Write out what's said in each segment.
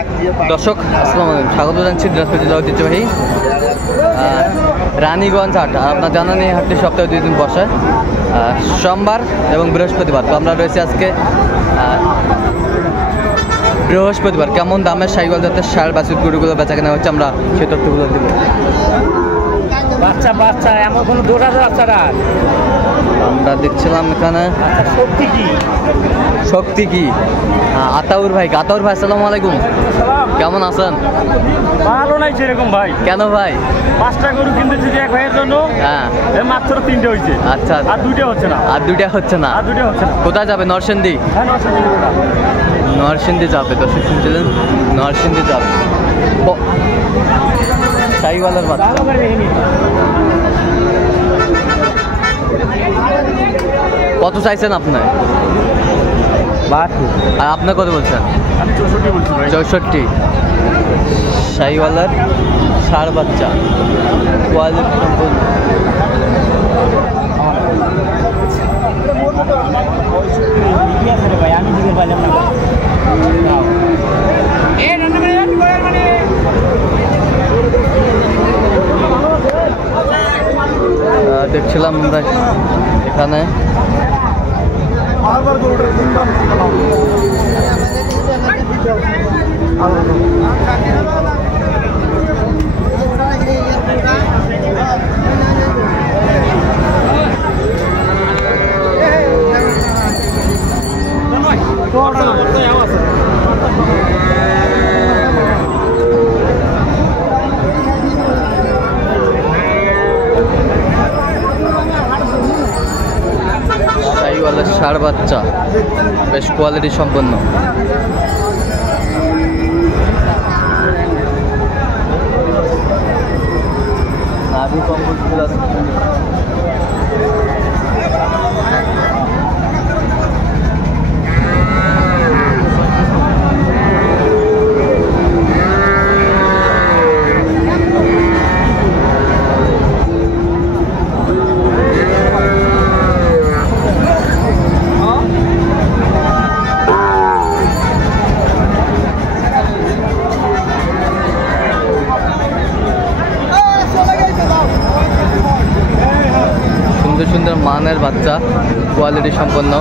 দর্শক আসসালামু আলাইকুম, স্বাগত জানাচ্ছি দিনাজপুর জেলা ঐতিহ্যবাহী রানীগঞ্জ হাট। আর আপনার জানা নেই, হাটটি সপ্তাহে 2 দিন বসে, সোমবার এবং বৃহস্পতিবার। তো আমরা রয়েছি আজকে বৃহস্পতিবার। কেমন দামের সাইকেল জাতের ষাঁড় বাছুর গরুগুলো বেচা কেনা হচ্ছে, আমরা সেই তথ্যগুলো দেবো। বাচ্চা বাচ্চা এমন কোনো দোষ আছে বাচ্চারা? আমরা দেখছিলাম এখানে শক্তি কি শক্তি কি আতাউর ভাই। আসসালামু আলাইকুম, কেমন আছেন? ভালো নাই সেরকম ভাই। কেন ভাই? 5টা গরু কিনতেছি এক ভাইয়ের জন্য, হ্যাঁ মাত্র 3টে হয়েছে। আচ্ছা, আর 2টা হচ্ছে না। কোথায় যাবে? নরসিংদী। নরসিংদী যাবে, দর্শক শুনছিলেন, নরসিংদী যাবে। শাহিওয়ালের বাচ্চা কত চাইছেন আপনার? 72। আর আপনার কত বলছেন? 64 বলছি ভাই। 64। শাহিওয়ালের ষাঁড় বাচ্চা, কোয়ালিটি সম্পূর্ণ। ভাই আমি দিতে পারলাম না। দেখছিলাম আমরা এখানে ষাঁড় বাচ্চা, বেশ কোয়ালিটি সম্পন্ন। সুন্দর মানের বাচ্চা, কোয়ালিটি সম্পন্ন।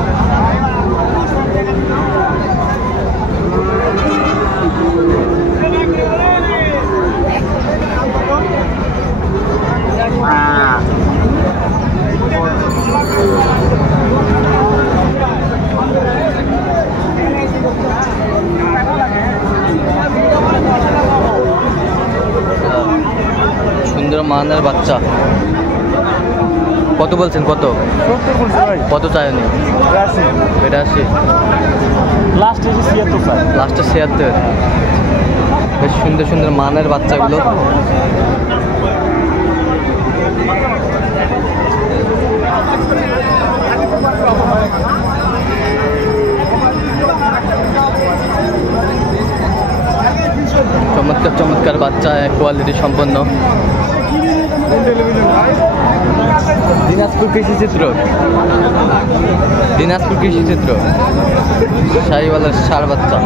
সুন্দর মানের বাচ্চা। কত বলছেন? কত? 70 বলছি ভাই। কত চায়নি? 82। লাস্ট এসে 76 চাই। লাস্টে 76। বেশ সুন্দর মানের বাচ্চাগুলো। চমৎকার বাচ্চা, কোয়ালিটি সম্পন্ন। দিনাজপুর কৃষি চিত্র, শাহিওয়ালের ষাঁড় বাচ্চা।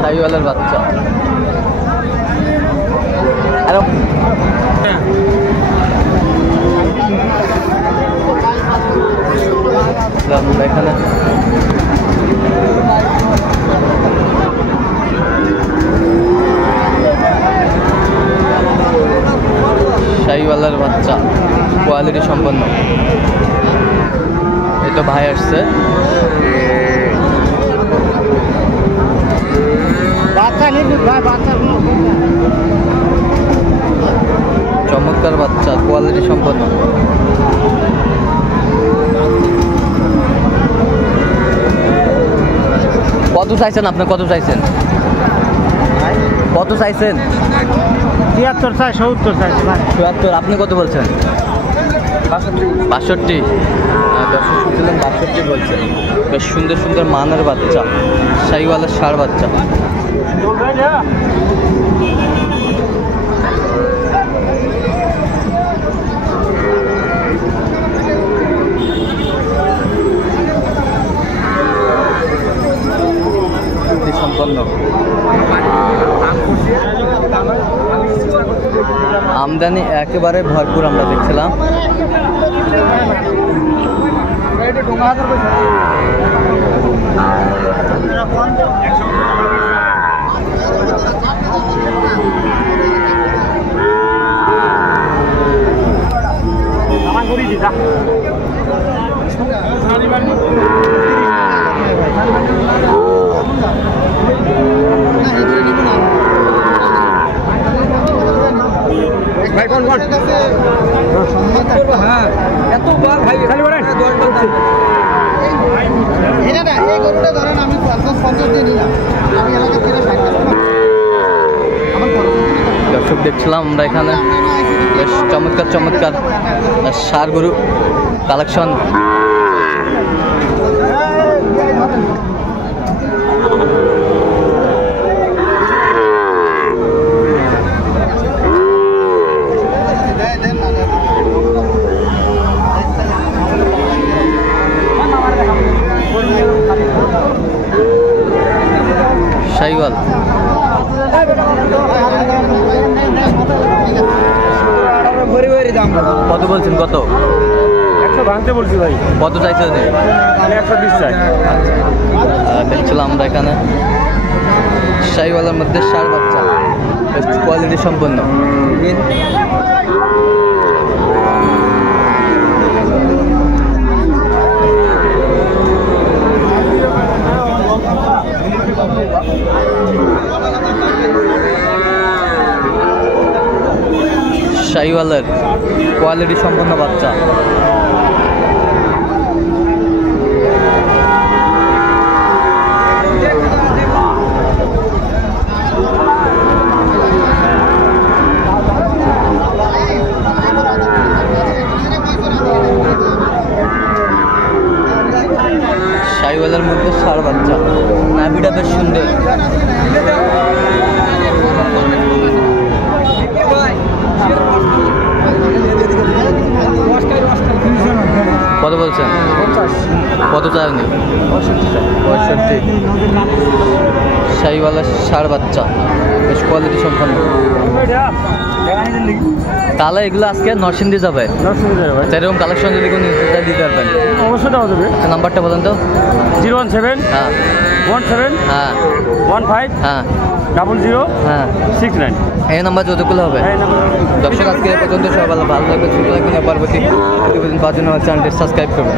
শাহিওয়ালের বাচ্চা এখানে শাহিওয়ালের বাচ্চা, কোয়ালিটি সম্পন্ন। এই তো ভাই আসছে। চমৎকার বাচ্চা, কোয়ালিটি সম্পন্ন। কত চাইছেন আপনি? কত চাইছেন? 73 চাই, 70 চাই। 74। আপনি কত বলছেন? 62। 62 বলছেন। বেশ সুন্দর মানের বাচ্চা, শাহিওয়ালের ষাঁড় বাচ্চা। একেবারে ভরপুর আমরা দেখছিলাম। হ্যাঁ এত বার ভাই খালি বলেন এই গরুটা ধরেন আমি 50 দিয়ে নিলাম আমি এলাকা থেকে 60 দর্শক দেখছিলাম আমরা এখানে বেশ চমৎকার চমৎকার ষাঁড় গরু কালেকশন। শাইওয়াল কত বলছেন? কত? 100 ভাঙতে বলছি ভাই। কত চাইছে? 120 চাই। দেখছিলাম আমরা এখানে শাইওয়ালের মধ্যে ষাঁড় বাচ্চা কোয়ালিটি সম্পন্ন। শাইওয়ালের কোয়ালিটি সম্পন্ন বাচ্চা। শাইওয়ালের মধ্যে ষাঁড় বাচ্চা, নাভিটা বেশ সুন্দর। কত বলছেন? কত চাইনি? 65। শাইওয়ালের ষাঁড় বাচ্চা বেশ কোয়ালিটি সম্পন্ন। তাহলে এগুলো আজকে নরসিংদী যাবে। এরকম কালেকশন যদি কোনো দিতে পারবেন অবশ্যই দেওয়া যাবে। নাম্বারটা বলেন তো। 017 হ্যাঁ 17 হ্যাঁ 15 হ্যাঁ 00 হ্যাঁ 69। এই নাম্বার যতগুলো হবে। দর্শক আজকে এ পর্যন্ত সবাই ভালো থাকবে, সুস্থ থাকবেন। পরবর্তী প্রতিবেদন পাওয়ার জন্য আমার চ্যানেলটি সাবস্ক্রাইব করবেন।